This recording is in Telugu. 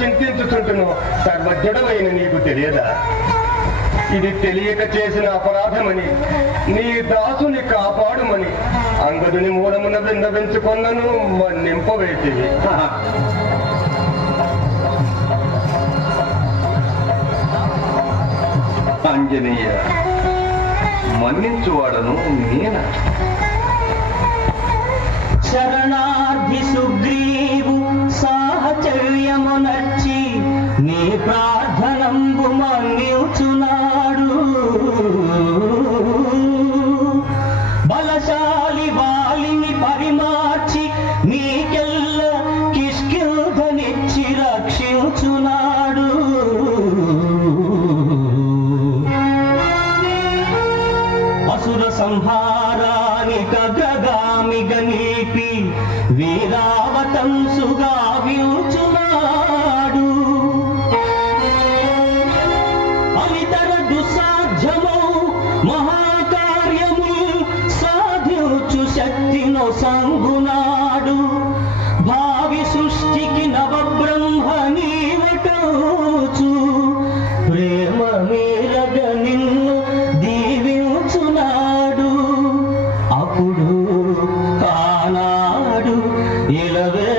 చింతించుచుంటును సర్వజ్ఞుడమైన నీకు తెలియదా? ఇది తెలియక చేసిన అపరాధమని నీ దాసుని కాపాడుమని అంగదుని మూలమున విన్నవించుకొన్నను మన్నింపవేతివి. ఆంజనేయ, మన్నించువాడను నేనా? శరణార్థి సుగ్రీవు సాహచర్యము నచ్చి నీ ప్రార్థనంబు మన్నించున్నాడు. బలశాలి వాలిని పరిమార్చి నీకెల్ల కిష్కింధనిచ్చి రక్షించున్నాడు. అసుర సంహారానికగ్రగామిగ నీపి వీరావతంసుగా వ్యూచున్నాడు. అనితర దుస్సాధ్యమౌ మహాకార్యము సాధించు శక్తిను సంగునాడు. భావి సృష్టికి నవబ్రహ్మ నీవటోచు ప్రేమ మేలగ నిన్ను దీవించున్నాడు. అప్పుడు కానాడు ఇలవే